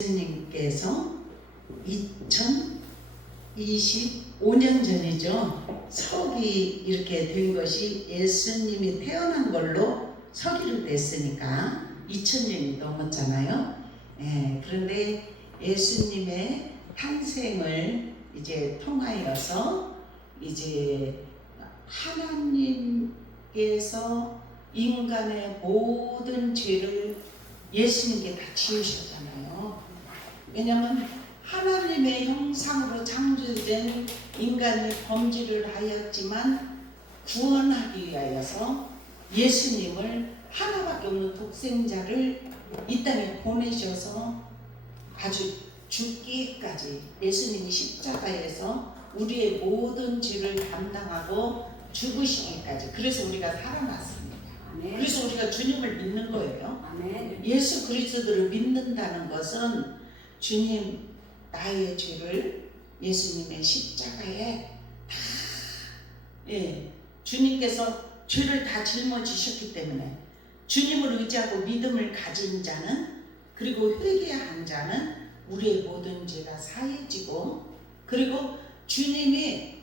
예수님께서 2025년 전이죠. 석이 이렇게 된 것이 예수님이 태어난 걸로 서기로 됐으니까 2000년이 넘었잖아요. 그런데 예수님의 탄생을 이제 통하여서 이제 하나님께서 인간의 모든 죄를 예수님께 다 지으셨잖아요. 왜냐하면 하나님의 형상으로 창조된 인간이 범죄를 하였지만 구원하기 위하여서 예수님을 하나밖에 없는 독생자를 이 땅에 보내셔서 아주 죽기까지 예수님이 십자가에서 우리의 모든 죄를 담당하고 죽으시기까지, 그래서 우리가 살아났습니다. 아멘. 그래서 우리가 주님을 믿는 거예요. 아멘. 예수 그리스도를 믿는다는 것은 주님 나의 죄를 예수님의 십자가에 다 주님께서 죄를 다 짊어지셨기 때문에 주님을 의지하고 믿음을 가진 자는, 그리고 회개한 자는 우리의 모든 죄가 사해지고, 그리고 주님이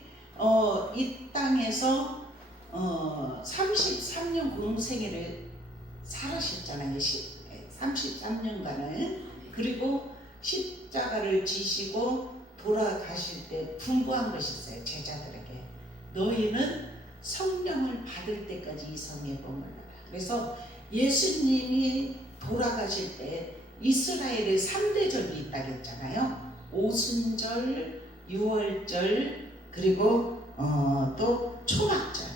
이 땅에서 33년 공생애를 살으셨잖아요. 33년간을. 그리고 십자가를 지시고 돌아가실 때 분부한 것이 있어요. 제자들에게 너희는 성령을 받을 때까지 이 성에 머물러라. 그래서 예수님이 돌아가실 때 이스라엘의 3대절이 있다고 했잖아요. 오순절, 유월절, 그리고 또 초막절.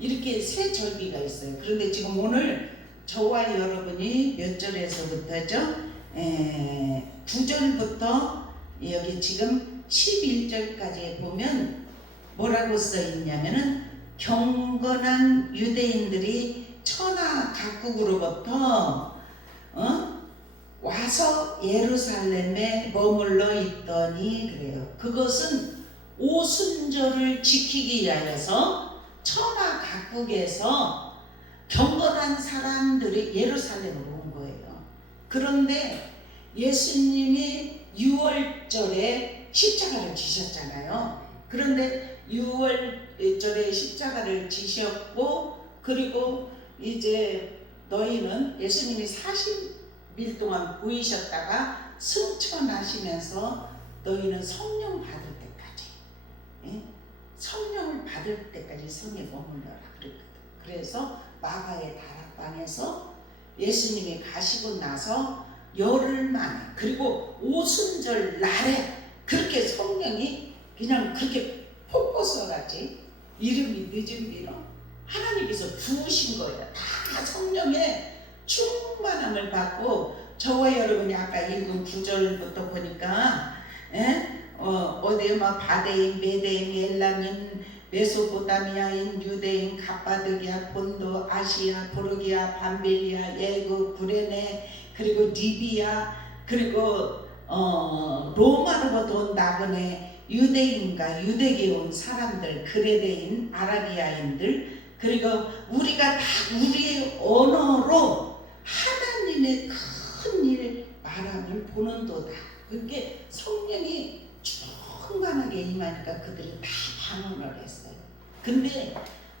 이렇게 세 절기가 있어요. 그런데 지금 오늘 저와 여러분이 몇 절에서부터죠? 9절부터 여기 지금 11절까지 보면 뭐라고 써 있냐면은, 경건한 유대인들이 천하 각국으로부터 와서 예루살렘에 머물러 있더니, 그래요. 그것은 오순절을 지키기 위하여서 천하 각국에서 경건한 사람들이 예루살렘으로 온 거예요. 그런데 예수님이 6월절에 십자가를 지셨잖아요. 그런데 6월절에 십자가를 지셨고, 그리고 이제 너희는 예수님이 40일 동안 보이셨다가 승천하시면서 너희는 성령 받을 때까지, 성령을 받을 때까지 성에 머물러라 그랬거든. 그래서 마가의 다락방에서 예수님이 가시고 나서 열흘 만에, 그리고 오순절 날에 그렇게 성령이 그냥 그렇게 폭포수같이 이름이 늦은 비로 하나님께서 부으신 거예요. 다 성령의 충만함을 받고, 저와 여러분이 아까 읽은 9절부터 보니까 어디에 막 바데인, 메데인, 엘람인, 메소포타미아인, 유대인, 갑바도기아, 본도, 아시아, 보르기아, 밤벨리아, 예국, 구레네, 그리고 리비아, 그리고 로마로부터 온 나그네, 유대인과 유대계에 온 사람들, 그레데인, 아라비아인들, 그리고 우리가 다 우리의 언어로 하나님의 큰 일 말함을 보는도다. 그렇게 성령이 충만하게 임하니까 그들이 다 방언을 했어요. 근데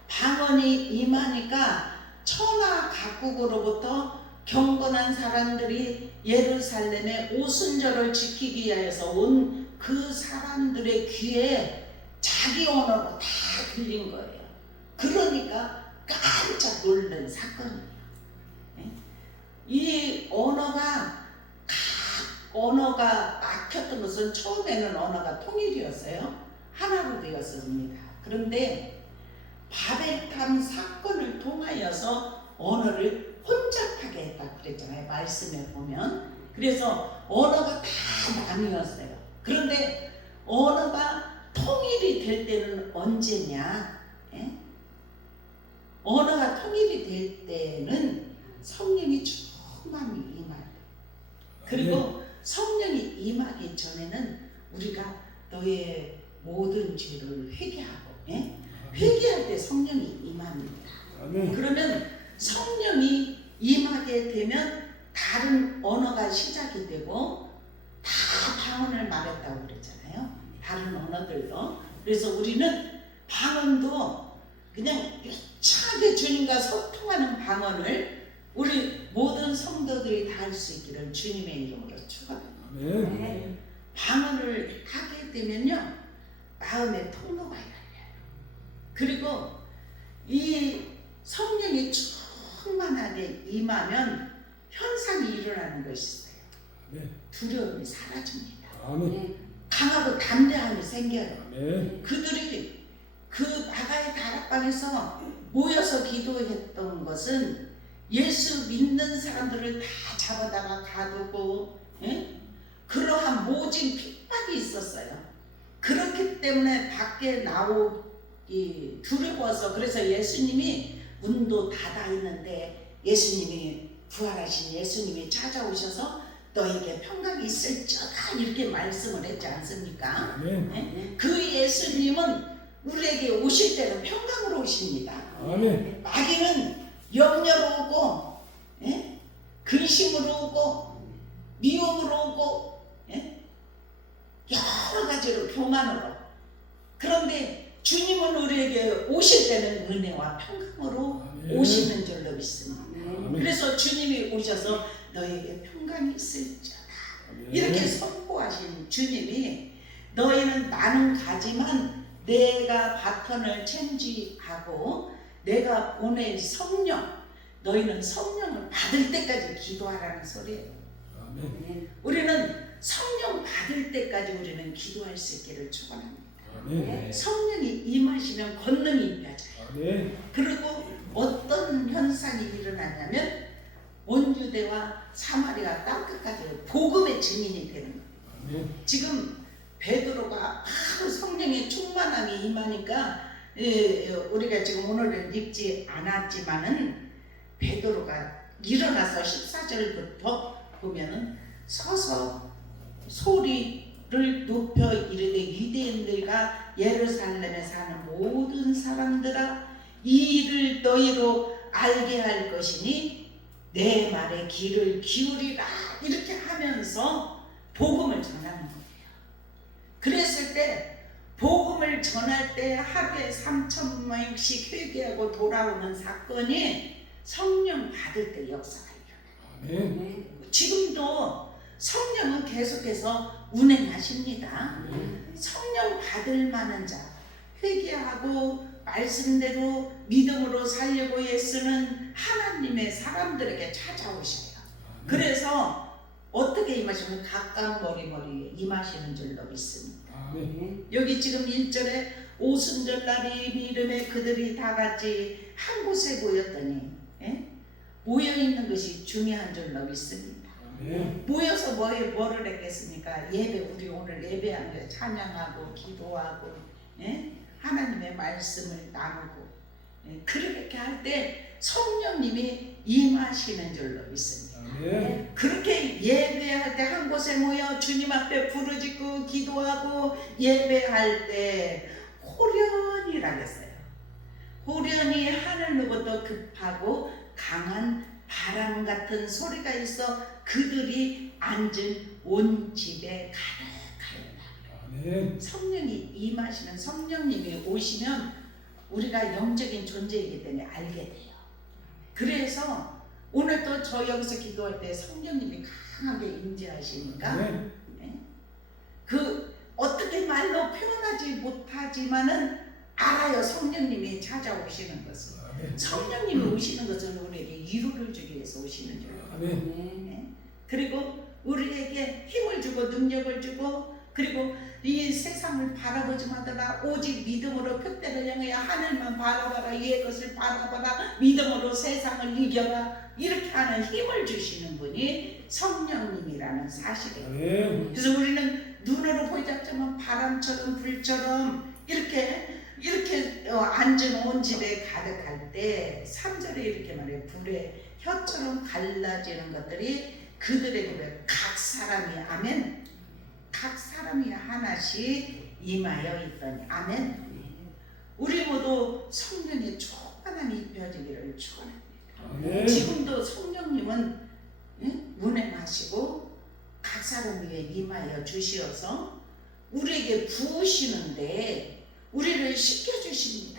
방언이 임하니까 천하 각국으로부터 경건한 사람들이 예루살렘의 오순절을 지키기 위하여서 온 그 사람들의 귀에 자기 언어로 다 들린 거예요. 그러니까 깜짝 놀란 사건이에요. 이 언어가 막혔던 것은 처음에는 언어가 통일이었어요. 하나로 되었습니다. 그런데 바벨탑 사건을 통하여서 언어를 혼잡하게 했다고 그랬잖아요. 말씀에 보면. 그래서 언어가 다 나뉘었어요. 그런데 언어가 통일이 될 때는 언제냐? 언어가 통일이 될 때는 성령이 충만히 임할 때. 그리고 성령이 임하기 전에는 우리가 너의 모든 죄를 회개하고, 회개할 때 성령이 임합니다. 그러면 성령이 임하게 되면 다 다른 언어가 시작이 되고 다 방언을 말했다고 그랬잖아요. 다른 언어들도. 그래서 우리는 방언도 그냥 유창하게 주님과 소통하는 방언을 우리 모든 성도들이 다 할 수 있기를 주님의 이름으로 축원합니다. 방언을 하게 되면요, 마음의 통로가 열려요. 그리고 이 성령이 충만하게 임하면 현상이 일어나는 것이 있어요. 두려움이 사라집니다. 강하고 담대함이 생겨요. 그들이 그 바가의 다락방에서 모여서 기도했던 것은 예수 믿는 사람들을 다 잡아다가 가두고, 그러한 모진 핍박이 있었어요. 그렇기 때문에 밖에 나오기 두려워서, 그래서 예수님이 문도 닫아 있는데 예수님이 부활하신 예수님이 찾아오셔서 너에게 평강이 있을지어다 이렇게 말씀을 했지 않습니까? 그 예수님은 우리에게 오실 때는 평강으로 오십니다. 마귀는 염려로 오고, 근심으로 오고, 미움으로 오고, 여러 가지로 교만으로. 그런데 주님은 우리에게 오실 때는 은혜와 평강으로 오시는 줄로 믿습니다. 그래서 주님이 오셔서 너에게 평강이 있을지어다 이렇게 선포하신 주님이, 너희는 나는 가지만 내가 바턴을 체인지하고 내가 보낼 성령, 너희는 성령을 받을 때까지 기도하라는 소리예요. 우리는 성령 받을 때까지 우리는 기도할 수 있기를 축원합니다. 성령이 임하시면 권능이 임하져요. 그리고 어떤 현상이 일어나냐면 온 유대와 사마리아 땅끝까지 복음의 증인이 되는 거예요. 지금 베드로가 바로 성령의 충만함이 임하니까, 우리가 지금 오늘은 읽지 않았지만은 베드로가 일어나서 14절부터 보면은 서서 소리를 높여 이르되 유대인들과 예루살렘에 사는 모든 사람들아, 이 일을 너희로 알게 할 것이니 내 말에 귀를 기울이라 이렇게 하면서 복음을 전하는 거예요. 그랬을 때 복음을 전할 때 하루에 3,000명씩 회개하고 돌아오는 사건이 성령 받을 때 역사가 일어나요. 지금도 성령은 계속해서 운행하십니다. 성령 받을 만한 자, 회개하고 말씀대로 믿음으로 살려고 애쓰는 하나님의 사람들에게 찾아오셔요. 그래서 어떻게 임하시면 각각 머리머리에 임하시는 줄로 믿습니다. 여기 지금 1절에 오순절날이 이름에 그들이 다 같이 한 곳에 모였더니, 모여있는 것이 중요한 줄로 믿습니다. 모여서 뭐를 했겠습니까? 예배, 우리 오늘 예배하는 거예요. 찬양하고 기도하고, 하나님의 말씀을 나누고, 그렇게 할 때 성령님이 임하시는 줄로 믿습니다. 그렇게 예배할 때 한 곳에 모여 주님 앞에 부르짖고 기도하고 예배할 때 호련이라 했어요. 호련히 하늘로부터 급하고 강한 바람 같은 소리가 있어 그들이 앉은 온 집에 가득하였다. 성령이 임하시면, 성령님이 오시면 우리가 영적인 존재이기 때문에 알게 돼요. 그래서 오늘도 저 여기서 기도할 때 성령님이 강하게 임재하시니까, 그 어떻게 말로 표현하지 못하지만은 알아요. 성령님이 찾아오시는 것을. 성령님이 오시는 것은 우리에게 위로를 주기 위해서 오시는 줄. 그리고 우리에게 힘을 주고 능력을 주고, 그리고 이 세상을 바라보지 마더라 오직 믿음으로 표대를 향하여 하늘만 바라봐라, 이의 것을 바라봐라, 믿음으로 세상을 이겨라, 이렇게 하는 힘을 주시는 분이 성령님이라는 사실이에요. 그래서 우리는 눈으로 보이지 않지만 바람처럼 불처럼 이렇게 앉은 온 집에 가득할 때 3절에 이렇게 말해요. 불에 혀처럼 갈라지는 것들이 그들의 입에 각 사람이, 아멘, 각 사람이 하나씩 임하여 있더니, 아멘. 우리 모두 성령의 충만함이 입혀지기를 축원합니다. 지금도 성령님은 운행하시고 각 사람 위에 임하여 주시어서 우리에게 부으시는데 우리를 씻겨주십니다.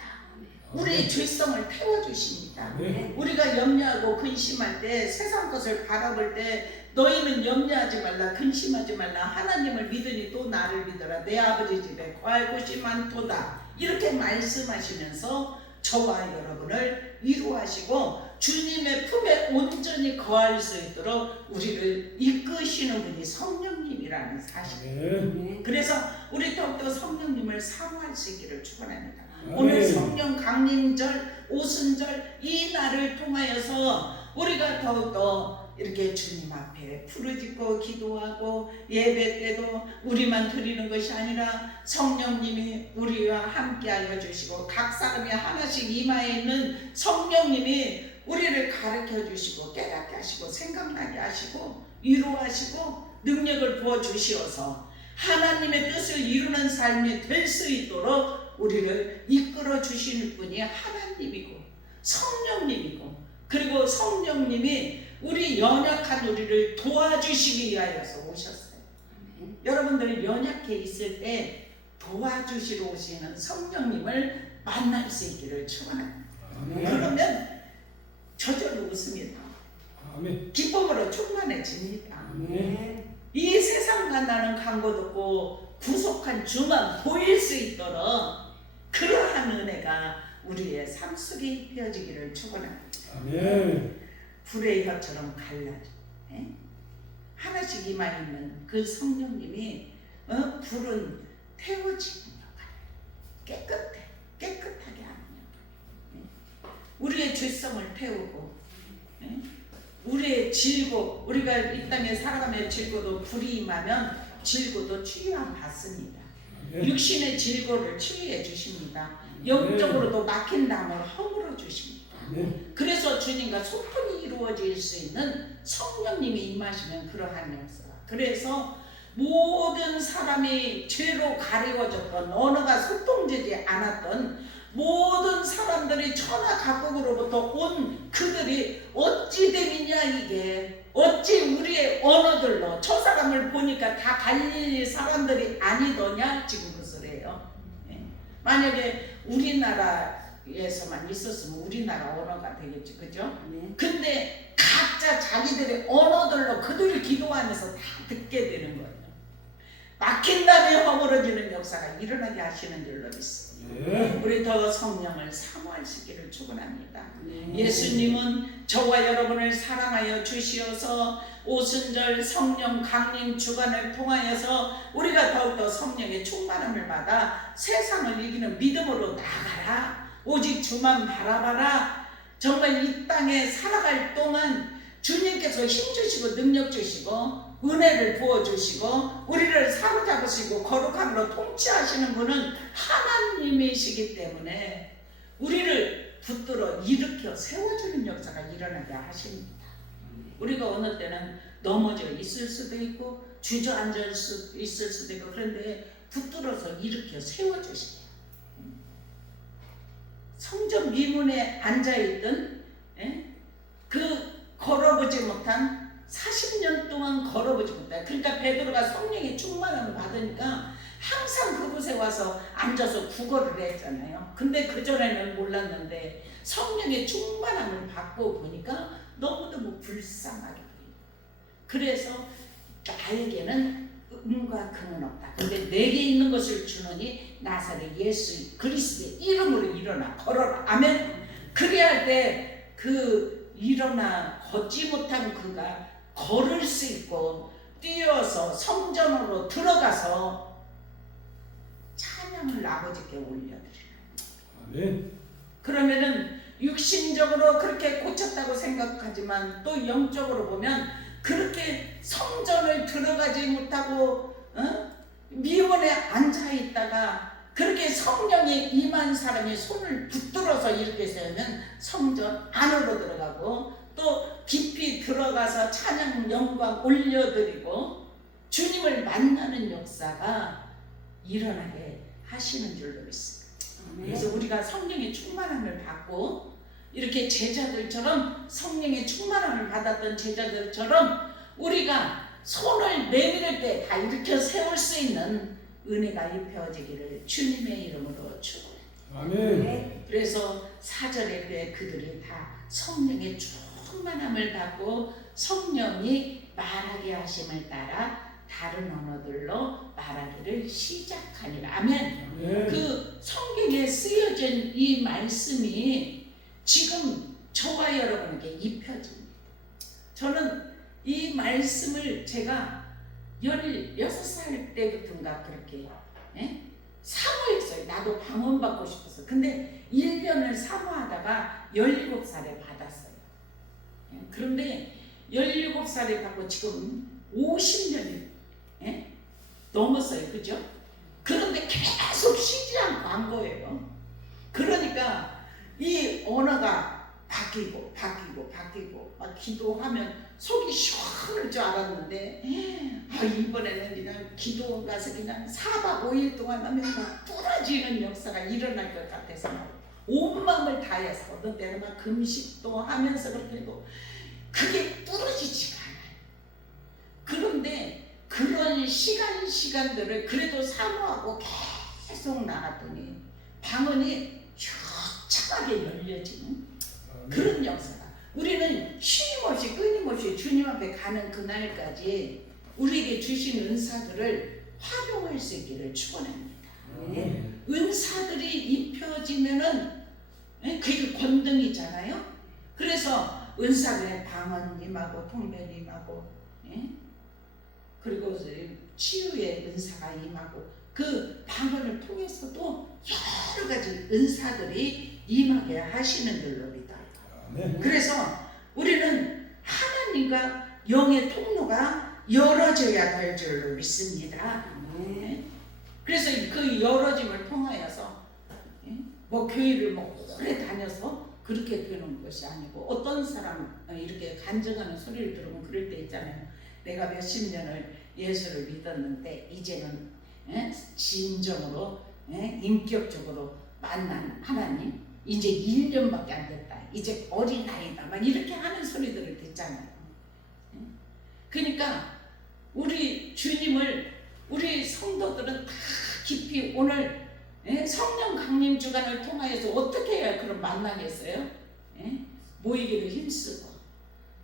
우리의 죄성을 태워주십니다. 우리가 염려하고 근심할 때, 세상 것을 바라볼 때 너희는 염려하지 말라, 근심하지 말라, 하나님을 믿으니 또 나를 믿어라, 내 아버지 집에 거할 곳이 많도다, 이렇게 말씀하시면서 저와 여러분을 위로하시고 주님의 품에 온전히 거할 수 있도록 우리를 이끄시는 분이 성령님이라는 사실입니다. 그래서 우리 더욱더 성령님을 사모할 수 있기를 축원합니다. 오늘 성령 강림절, 오순절 이 날을 통하여서 우리가 더욱더 이렇게 주님 앞에 부르짖고 기도하고 예배 때도 우리만 드리는 것이 아니라 성령님이 우리와 함께하여 주시고 각 사람이 하나씩 임하에 있는 성령님이 우리를 가르쳐 주시고 깨닫게 하시고 생각나게 하시고 위로하시고 능력을 부어 주시어서 하나님의 뜻을 이루는 삶이 될 수 있도록 우리를 이끌어 주시는 분이 하나님이고 성령님이고, 그리고 성령님이 우리 연약한 우리를 도와주시기 위하여서 오셨어요. 여러분들이 연약해 있을 때 도와주시러 오시는 성령님을 만날 수 있기를 축원합니다. 그러면 저절로 웃습니다. 기쁨으로 충만해집니다. 이 세상과 나는 강고 듣고 구속한 주만 보일 수 있도록 그러한 은혜가 우리의 삶 속에 입혀지기를 축원합니다. 불의 혀처럼 갈라져 하나씩 임하 있는 그 성령님이 불은 태워지는 역할, 깨끗하게 하는 역할, 우리의 죄성을 태우고 우리의 질고, 우리가 이 땅에 살아가며 질고도 불이 임하면 질고도 치유함 받습니다. 육신의 질고를 치유해 주십니다. 영적으로도 막힌 담을 허물어 주십니다. 그래서 주님과 소통이 이루어질 수 있는 성령님이 임하시면 그러한 역사가, 그래서 모든 사람이 죄로 가리워졌던, 언어가 소통되지 않았던 모든 사람들이 천하 각국으로부터 온 그들이 어찌 됨이냐, 이게 어찌 우리의 언어들로 저 사람을 보니까 다 갈릴리 사람들이 아니더냐, 지금 그것을 해요. 만약에 우리나라에서만 있었으면 우리나라 언어가 되겠죠, 그죠? 근데 각자 자기들의 언어들로 그들이 기도하면서 다 듣게 되는 거예요. 막힌 담에 허물어지는 역사가 일어나게 하시는 줄로 믿습니다. 우리 더 성령을 사모하시기를 축원합니다. 예수님은 저와 여러분을 사랑하여 주시어서 오순절 성령 강림 주간을 통하여서 우리가 더욱더 성령의 충만함을 받아 세상을 이기는 믿음으로 나아가라, 오직 주만 바라봐라. 정말 이 땅에 살아갈 동안 주님께서 힘주시고 능력 주시고 은혜를 부어주시고 우리를 사로잡으시고 거룩함으로 통치하시는 분은 하나님이시기 때문에 우리를 붙들어 일으켜 세워주는 역사가 일어나게 하십니다. 우리가 어느 때는 넘어져 있을 수도 있고 주저앉아 있을 수도 있고, 그런데 붙들어서 일으켜 세워주시고, 성전 미문에 앉아있던 그 걸어보지 못한 40년 동안 걸어보지 못해. 그러니까 베드로가 성령의 충만함을 받으니까 항상 그곳에 와서 앉아서 구걸을 했잖아요. 근데 그전에는 몰랐는데 성령의 충만함을 받고 보니까 너무너무 불쌍하게 보여요. 그래서 나에게는 음과 금은 없다, 근데 내게 있는 것을 주노니 나사렛 예수 그리스도의 이름으로 일어나 걸어라. 아멘. 그래야 할 때 그 일어나 걷지 못한 그가 걸을 수 있고 뛰어서 성전으로 들어가서 찬양을 아버지께 올려드리는. 그러면은 육신적으로 그렇게 고쳤다고 생각하지만 또 영적으로 보면 그렇게 성전을 들어가지 못하고 미원에 앉아있다가 그렇게 성령이 임한 사람이 손을 붙들어서 이렇게 세우면 성전 안으로 들어가고 또 깊이 들어가서 찬양 영광 올려드리고 주님을 만나는 역사가 일어나게 하시는 줄로 믿습니다. 그래서 우리가 성령의 충만함을 받고 이렇게 제자들처럼 성령의 충만함을 받았던 제자들처럼 우리가 손을 내밀을 때 다 일으켜 세울 수 있는 은혜가 입혀지기를 주님의 이름으로 축원합니다. 아멘. 그래서 4절에 그래 그들이 다 성령의 충만함을 받고 성령이 말하게 하심을 따라 다른 언어들로 말하기를 시작하니라. 아멘. 아멘. 그 성경에 쓰여진 이 말씀이 지금 저와 여러분에게 입혀집니다. 저는 이 말씀을 제가 16살 때부터인가 그렇게 사모했어요. 나도 방언받고 싶어서. 근데 1년을 사모하다가 17살에 받았어요. 그런데 17살에 받고 지금 50년이 넘었어요. 그죠? 그런데 계속 쉬지 않고 한 거예요. 그러니까 이 언어가 바뀌고 막 기도하면 속이 시원할 줄 알았는데 이번에는 그냥 기도 가서 그냥 4박 5일 동안 하면 막 부러지는 역사가 일어날 것 같아서 온 마음을 다해서 어떤 때는 막 금식도 하면서 그렇게 해도 그게 부러지지가 않아요. 그런데 그런 시간들을 그래도 사모하고 계속 나갔더니 방언이 효창하게 열려지는 그런 역사가, 우리는 쉼없이 끊임없이 주님 앞에 가는 그날까지 우리에게 주신 은사들을 활용할 수 있기를 축원합니다. 은사들이 입혀지면은 그게 권능이잖아요. 그래서 은사들의 방언 임하고 통변 임하고 그리고 치유의 은사가 임하고 그 방언을 통해서도 여러 가지 은사들이 임하게 하시는 줄로 믿어요. 그래서 우리는 하나님과 영의 통로가 열어져야 될 줄로 믿습니다. 그래서 그 열어짐을 통하여서 뭐 교회를 뭐 오래 다녀서 그렇게 되는 것이 아니고, 어떤 사람 이렇게 간증하는 소리를 들으면 그럴 때 있잖아요. 내가 몇십 년을 예수를 믿었는데 이제는 진정으로 인격적으로 만난 하나님 이제 1년밖에 안 됐다. 이제 어린아이다. 막 이렇게 하는 소리들을 듣잖아요. 그러니까 우리 주님을 우리 성도들은 다 깊이 오늘 성령 강림 주간을 통하여서 어떻게 해야 그런 만나겠어요? 모이기를 힘쓰고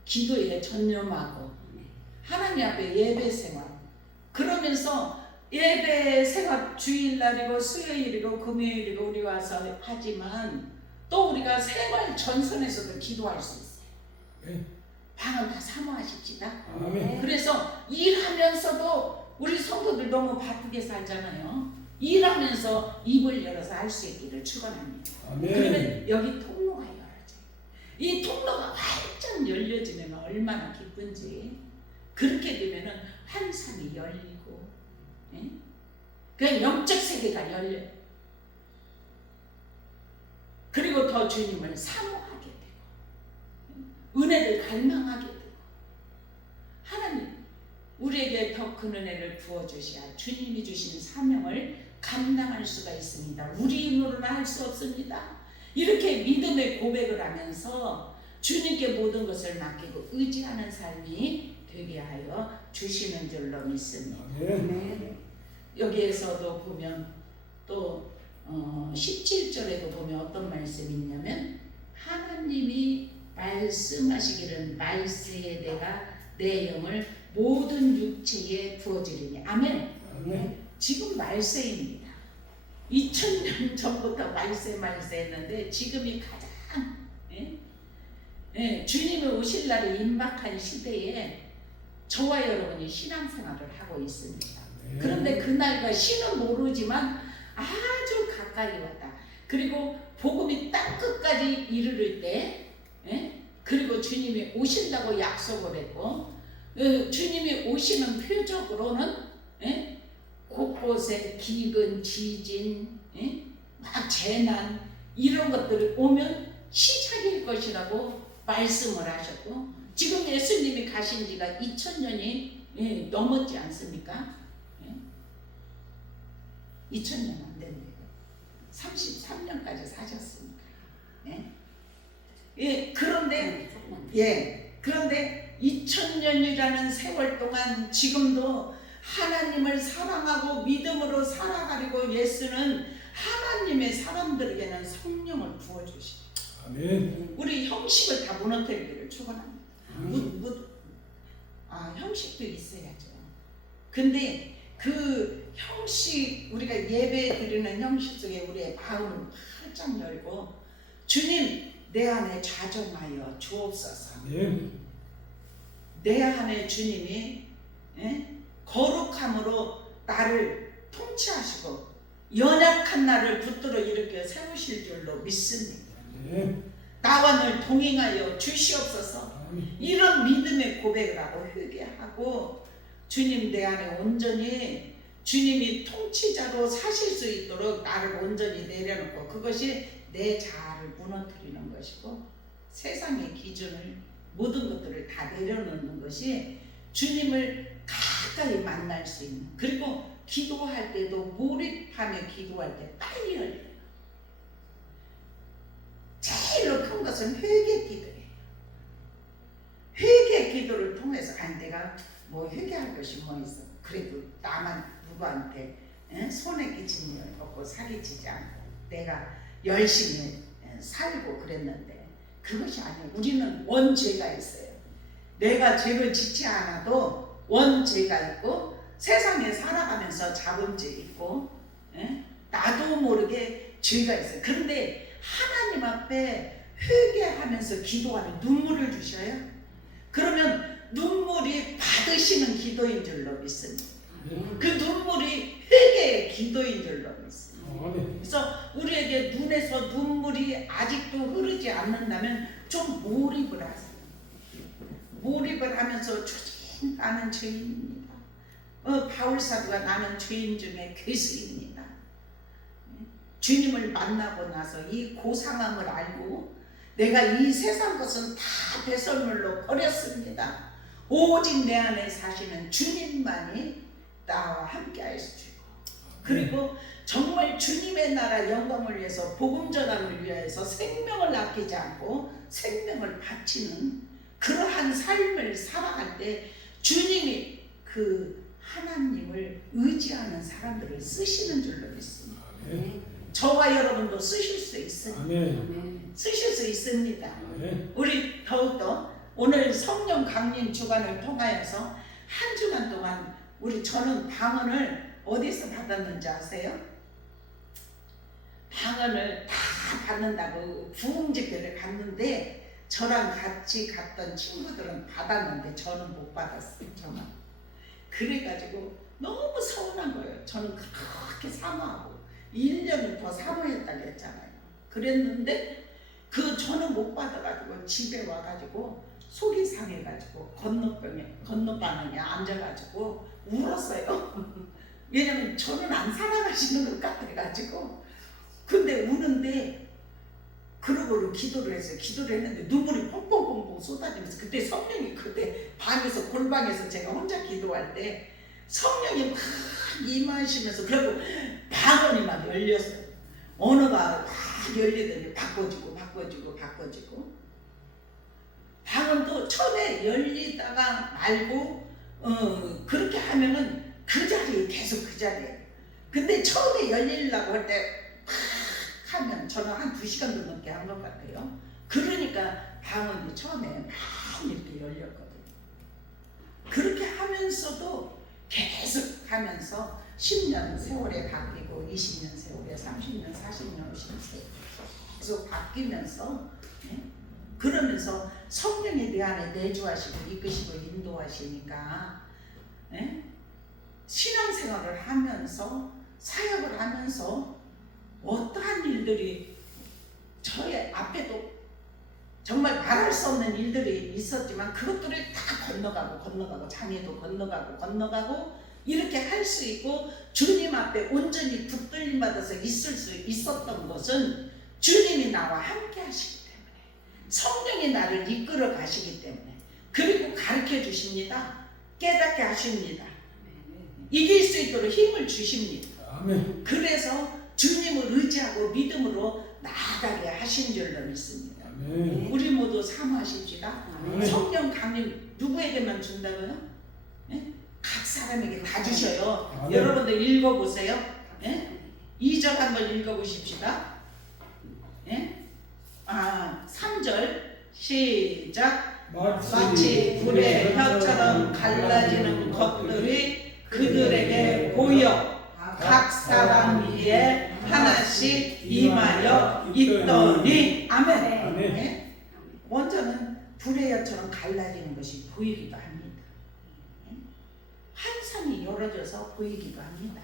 기도에 전념하고 하나님 앞에 예배 생활, 그러면서 예배 생활 주일날이고 수요일이고 금요일이고 우리 와서 하지만 또 우리가 생활 전선에서도 기도할 수 있어요. 방을 다 사모하십시다. 그래서 일하면서도 우리 성도들 너무 바쁘게 살잖아요. 일하면서 입을 열어서 할 수 있기를 축원합니다. 그러면 여기 통로가 열어져요. 이 통로가 활짝 열려지면 얼마나 기쁜지. 그렇게 되면은 환상이 열리고, 그냥 영적 세계가 열려요. 그리고 더 주님을 사모하게 되고, 은혜를 갈망하게 되고, 하나님 우리에게 더 큰 은혜를 부어주셔야 주님이 주신 사명을 감당할 수가 있습니다. 우리 힘으로는 할 수 없습니다. 이렇게 믿음의 고백을 하면서 주님께 모든 것을 맡기고 의지하는 삶이 되게 하여 주시는 줄로 믿습니다. 여기에서도 보면 또 17절에도 보면 어떤 말씀이 있냐면, 하나님이 말씀하시기를 말세에 내가 내 영을 모든 육체에 부어주리니. 아멘. 지금 말세입니다. 2000년 전부터 말세 했는데 지금이 가장 주님이 오실 날이 임박한 시대에 저와 여러분이 신앙생활을 하고 있습니다. 그런데 그날과 시는 모르지만 아주 가까이 왔다. 그리고 복음이 땅 끝까지 이르를 때, 그리고 주님이 오신다고 약속을 했고, 주님이 오시는 표적으로는 곳곳에 기근, 지진, 막 재난 이런 것들이 오면 시작일 것이라고 말씀을 하셨고, 지금 예수님이 가신 지가 2000년이 넘었지 않습니까? 2000년 안 됐네요. 33년까지 사셨으니까. 예, 그런데 2000년이라는 세월 동안 지금도 하나님을 사랑하고 믿음으로 살아가려고 예수는 하나님의 사람들에게는 성령을 부어주시고 아멘. 우리 형식을 다 무너뜨리기를 축원합니다. 형식도 있어야죠. 근데 그 형식, 우리가 예배 드리는 형식 속에 우리의 마음을 활짝 열고 주님 내 안에 좌정하여 주옵소서. 아멘. 내 안에 주님이 거룩함으로 나를 통치하시고 연약한 나를 붙들어 일으켜 세우실 줄로 믿습니다. 아멘. 나와 늘 동행하여 주시옵소서. 아멘. 이런 믿음의 고백을 하고 회개하고 주님 내 안에 온전히 주님이 통치자로 사실 수 있도록 나를 온전히 내려놓고 그것이 내 자아를 무너뜨리는 것이고 세상의 기준을 모든 것들을 다 내려놓는 것이 주님을 가까이 만날 수 있는, 그리고 기도할 때도 몰입하며 기도할 때 빨리 열려요. 제일로 큰 것은 회개 기도예요. 회개 기도를 통해서 내가 뭐 회개할 것이 뭐 있어. 그래도 나만 누구한테 손해 끼친 일 없고 사기치지 않고 내가 열심히 살고 그랬는데 그것이 아니에요. 우리는 원죄가 있어요. 내가 죄를 짓지 않아도 원죄가 있고 세상에 살아가면서 자본죄 있고 나도 모르게 죄가 있어요. 그런데 하나님 앞에 회개하면서 기도하면 눈물을 주셔요. 그러면 눈물이 받으시는 기도인 줄로 믿습니다. 그 눈물이 회개의 기도인 줄로 믿습니다. 그래서 우리에게 눈에서 눈물이 아직도 흐르지 않는다면 좀 몰입을 하세요. 몰입을 하면서 주님 나는 죄인입니다. 바울사도가 나는 죄인 중에 괴수입니다. 주님을 만나고 나서 이 고상함을 알고 내가 이 세상 것은 다 배설물로 버렸습니다. 오직 내 안에 사시는 주님만이 나와 함께 하시고 그리고 정말 주님의 나라 영광을 위해서 복음 전함을 위해서 생명을 아끼지 않고 생명을 바치는 그러한 삶을 살아갈 때 주님이 그 하나님을 의지하는 사람들을 쓰시는 줄로 믿습니다. 저와 여러분도 쓰실 수 있습니다. 쓰실 수 있습니다. 우리 더욱더 오늘 성령 강림 주간을 통하여서 한 주간 동안 저는 방언을 어디서 받았는지 아세요? 방언을 다 받는다고 부흥집회를 갔는데 저랑 같이 갔던 친구들은 받았는데 저는 못 받았어요. 저는 그래가지고 너무 서운한 거예요. 저는 그렇게 사모하고 1년을 더 사모했다고 했잖아요. 그랬는데 저는 못 받아가지고 집에 와가지고 속이 상해가지고 건너방에 앉아가지고 울었어요. 왜냐면 저는 안 살아가시는 것 같아가지고. 근데 우는데 그러고는 기도를 했어요. 기도를 했는데 눈물이 펑펑펑펑 쏟아지면서 그때 성령이 방에서 골방에서 제가 혼자 기도할 때 성령이 막 임하시면서 그리고 방언이 막 열렸어요. 언어가 막 열리더니 바꿔지고 방언도 처음에 열리다가 말고 그렇게 하면은 그 자리에 계속 그 자리에. 근데 처음에 열리려고 할 때 팍 하면 저는 한 2시간도 넘게 한 것 같아요. 그러니까 방언이 처음에 막 이렇게 열렸거든요. 그렇게 하면서도 계속 하면서 10년 세월에 바뀌고 20년 세월에 30년, 40년, 50년 계속 바뀌면서 그러면서 성령이 내 안에 내주하시고 이끄시고 인도하시니까 신앙생활을 하면서 사역을 하면서 어떠한 일들이 저의 앞에도 정말 말할 수 없는 일들이 있었지만 그것들을 다 건너가고 장애도 건너가고 이렇게 할 수 있고 주님 앞에 온전히 붙들림 받아서 있을 수 있었던 것은 주님이 나와 함께 하시기 때문에 성령이 나를 이끌어 가시기 때문에 그리고 가르쳐 주십니다. 깨닫게 하십니다. 이길 수 있도록 힘을 주십니다. 아멘. 그래서 주님을 의지하고 믿음으로 나아가게 하신 줄로 믿습니다. 아멘. 우리 모두 사모하십시다. 아멘. 성령 강림 누구에게만 준다고요? 예? 각 사람에게 다 주셔요. 아멘. 여러분들 읽어보세요. 예? 2절 한번 읽어보십시다. 예? 3절 시작. 마치 불의 혀처럼 갈라지는 것들이 그들에게 보여 각 사람 위에 하나씩 임하여 있더니 아멘. 아멘. 예? 먼저는 불의 혀처럼 갈라지는 것이 보이기도 합니다. 예? 환상이 열어져서 보이기도 합니다.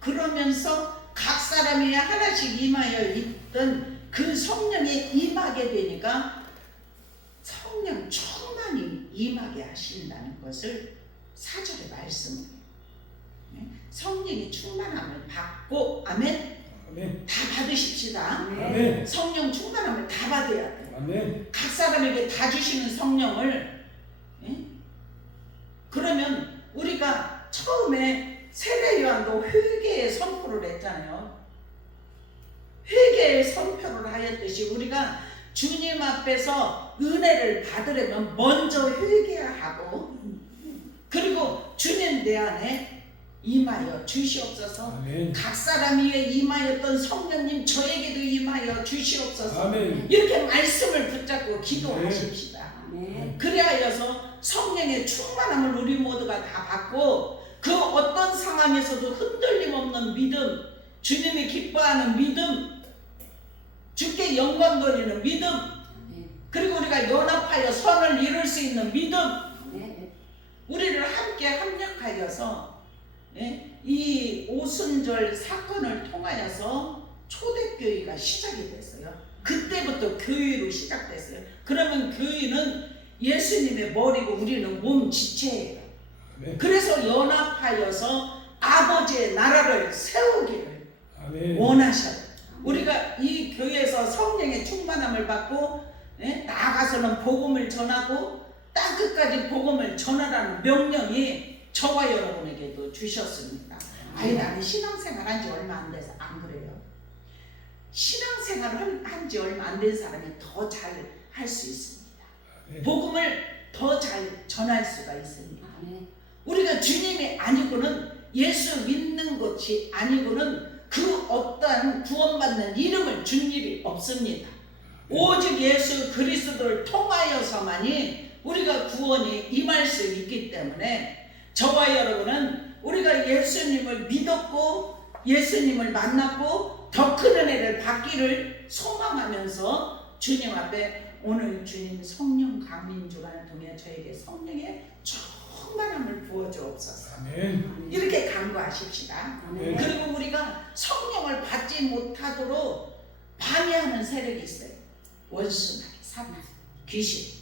그러면서 각 사람 위에 하나씩 임하여 있던 그 성령이 임하게 되니까 성령 충만히 임하게 하신다는 것을 4절에 말씀해요. 성령의 충만함을 받고 아멘. 아멘. 다 받으십시다. 아멘. 성령 충만함을 다 받아야 돼요. 아멘. 각 사람에게 다 주시는 성령을. 예? 그러면 우리가 처음에 세례 요한도 회개의 선포를 했잖아요. 회개의 선포를 하였듯이 우리가 주님 앞에서 은혜를 받으려면 먼저 회개해야 하고, 그리고 주님 내 안에 임하여 주시옵소서. 아멘. 각 사람 위에 임하였던 성령님 저에게도 임하여 주시옵소서. 아멘. 이렇게 말씀을 붙잡고 기도하십시다. 아멘. 그리하여서 성령의 충만함을 우리 모두가 다 받고 그 어떤 상황에서도 흔들림 없는 믿음, 주님이 기뻐하는 믿음, 주께 영광 돌리는 믿음, 그리고 우리가 연합하여 선을 이룰 수 있는 믿음, 우리를 함께 합력하여서 이 오순절 사건을 통하여서 초대교회가 시작이 됐어요. 그때부터 교회로 시작됐어요. 그러면 교회는 예수님의 머리고 우리는 몸 지체예요. 아멘. 그래서 연합하여서 아버지의 나라를 세우기를 아멘. 원하셔요. 우리가 이 교회에서 성령의 충만함을 받고 나아가서는 복음을 전하고 땅끝까지 복음을 전하라는 명령이 저와 여러분에게도 주셨습니다. 아니 나는 신앙생활 한 지 얼마 안 돼서 안 그래요. 신앙생활을 한 지 얼마 안 된 사람이 더 잘 할 수 있습니다. 아멘. 복음을 더 잘 전할 수가 있습니다. 아멘. 우리가 주님이 아니고는 예수 믿는 것이 아니고는 그 어떠한 구원받는 이름을 준 일이 없습니다. 오직 예수 그리스도를 통하여서만이 우리가 구원이 임할 수 있기 때문에 저와 여러분은 우리가 예수님을 믿었고 예수님을 만났고 더 큰 은혜를 받기를 소망하면서 주님 앞에 오늘 주님 성령 강림 주간을 통해 저에게 성령의 충만함을 부어주옵소서. 아멘. 이렇게 간구하십시다. 아멘. 그리고 우리가 성령을 받지 못하도록 방해하는 세력이 있어요. 원수나 사탄, 귀신,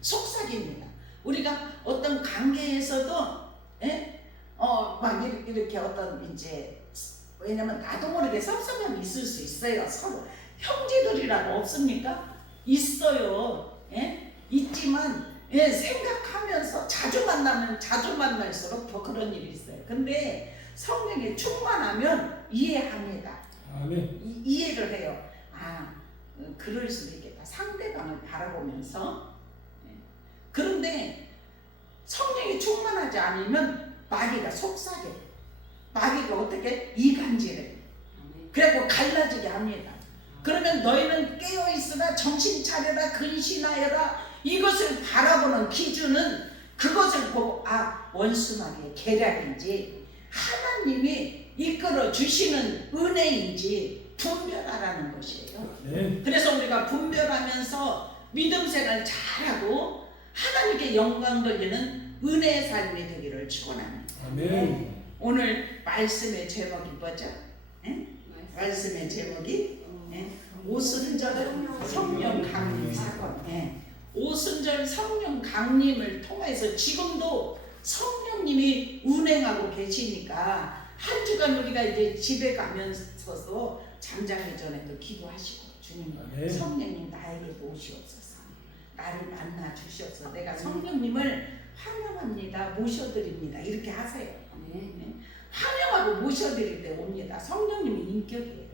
속삭입니다. 우리가 어떤 관계에서도 막 이렇게 어떤 이제 왜냐면 나도 모르게 섭섭함이 있을 수 있어요. 서로 형제들이라고 없습니까? 있어요. 있지만 생각하면서 자주 만나면 자주 만날수록 더 그런 일이 있어요. 근데 성령이 충만하면 이해합니다. 아멘. 이해를 해요. 그럴 수도 있겠다. 상대방을 바라보면서. 그런데 성령이 충만하지 않으면 마귀가 속삭여. 마귀가 어떻게? 이간질해. 그래갖고 갈라지게 합니다. 그러면 너희는 깨어있으라 정신 차려라 근신하여라. 이것을 바라보는 기준은 그것을 보고 원수마귀의 계략인지 하나님이 이끌어 주시는 은혜인지 분별하라는 것이에요. 아멘. 그래서 우리가 분별하면서 믿음 생활 잘하고 하나님께 영광 돌리는 은혜의 삶이 되기를 축원합니다. 아멘. 오늘 말씀의 제목이 뭐죠? 말씀의 제목이 오순절 성령 강림 사건. 오순절 성령 강림을 통해서 지금도 성령님이 운행하고 계시니까 한 주간 우리가 이제 집에 가면서도 잠자기 전에도 기도하시고 주님 네. 성령님 나에게 오시옵소서. 나를 만나 주시옵소서. 내가 성령님을 환영합니다. 모셔드립니다. 이렇게 하세요. 환영하고 모셔드릴 때 옵니다. 성령님이 인격이에요.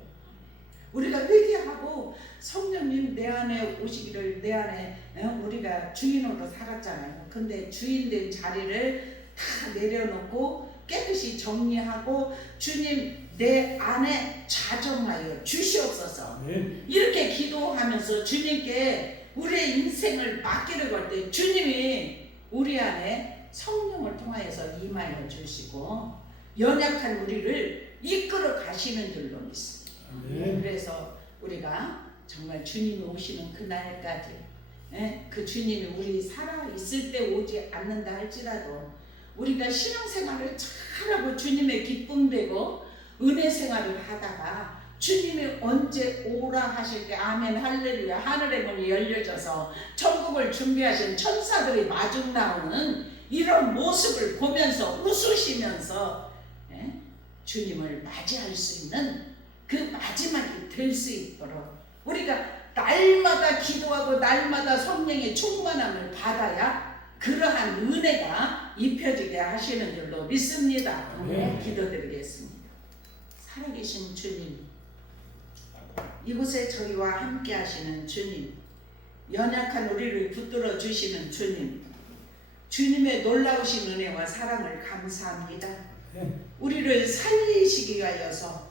우리가 회개하고 성령님 내 안에 오시기를 내 안에 우리가 주인으로 살았잖아요. 근데 주인된 자리를 다 내려놓고 깨끗이 정리하고 주님 내 안에 자정하여 주시옵소서. 아멘. 이렇게 기도하면서 주님께 우리의 인생을 맡기를 걸 때 주님이 우리 안에 성령을 통하여서 임하여 주시고 연약한 우리를 이끌어 가시는 줄로 믿습니다. 아멘. 그래서 우리가 정말 주님이 오시는 그날까지 그 주님이 우리 살아있을 때 오지 않는다 할지라도 우리가 신앙생활을 잘하고 주님의 기쁨 되고 은혜 생활을 하다가 주님이 언제 오라 하실 때 아멘 할렐루야 하늘의 문이 열려져서 천국을 준비하신 천사들이 마중 나오는 이런 모습을 보면서 웃으시면서 주님을 맞이할 수 있는 그 마지막이 될 수 있도록 우리가 날마다 기도하고 날마다 성령의 충만함을 받아야 그러한 은혜가 입혀지게 하시는 줄로 믿습니다. 네. 기도드리겠습니다. 살아계신 주님, 이곳에 저희와 함께 하시는 주님, 연약한 우리를 붙들어 주시는 주님, 주님의 놀라우신 은혜와 사랑을 감사합니다. 우리를 살리시기 위하여서,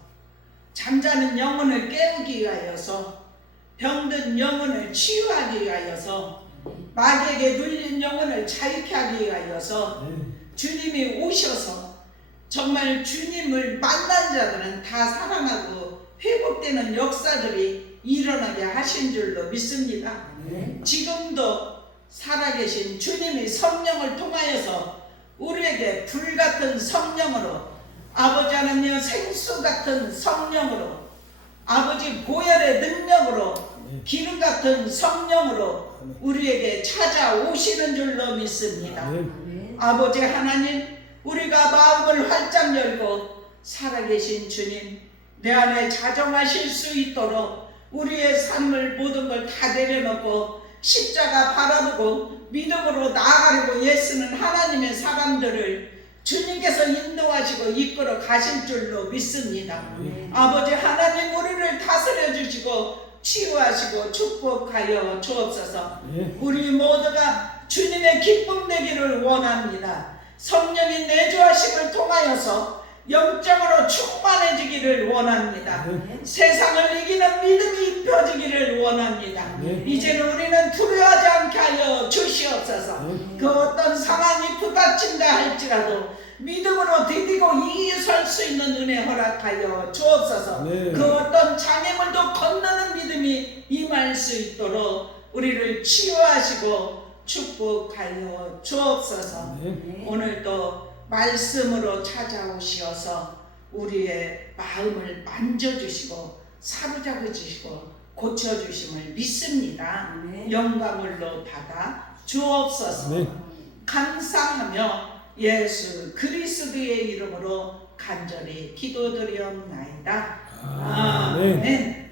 잠자는 영혼을 깨우기 위하여서, 병든 영혼을 치유하기 위하여서, 마귀에게 눌린 영혼을 자유케 하기 위하여서 주님이 오셔서 정말 주님을 만난 자들은 다 살아나고 회복되는 역사들이 일어나게 하신 줄로 믿습니다. 지금도 살아계신 주님이 성령을 통하여서 우리에게 불같은 성령으로, 아버지 하나님 생수 같은 성령으로, 아버지 보혈의 능력으로, 기름 같은 성령으로 우리에게 찾아오시는 줄로 믿습니다. 아버지 하나님, 우리가 마음을 활짝 열고 살아계신 주님 내 안에 자정하실 수 있도록 우리의 삶을 모든 걸 다 내려놓고 십자가 바라보고 믿음으로 나아가려고 애쓰는 하나님의 사람들을 주님께서 인도하시고 이끌어 가실 줄로 믿습니다. 아버지 하나님, 우리를 다스려 주시고 치유하시고 축복하여 주옵소서. 우리 모두가 주님의 기쁨 되기를 원합니다. 성령의 내주하심을 통하여서 영적으로 충만해지기를 원합니다. 세상을 이기는 믿음이 입혀지기를 원합니다. 이제는 우리는 두려워하지 않게 하여 주시옵소서. 그 어떤 상황이 부닥친다 할지라도 믿음으로 디디고 이설 수 있는 은혜 허락하여 주옵소서. 그 어떤 장애물도 건너는 믿음이 임할 수 있도록 우리를 치유하시고 축복하여 주옵소서. 오늘도 말씀으로 찾아오시어서 우리의 마음을 만져주시고 사로잡아주시고 고쳐주심을 믿습니다. 영광을로 받아 주옵소서. 감사하며 예수 그리스도의 이름으로 간절히 기도드리옵나이다. 아멘.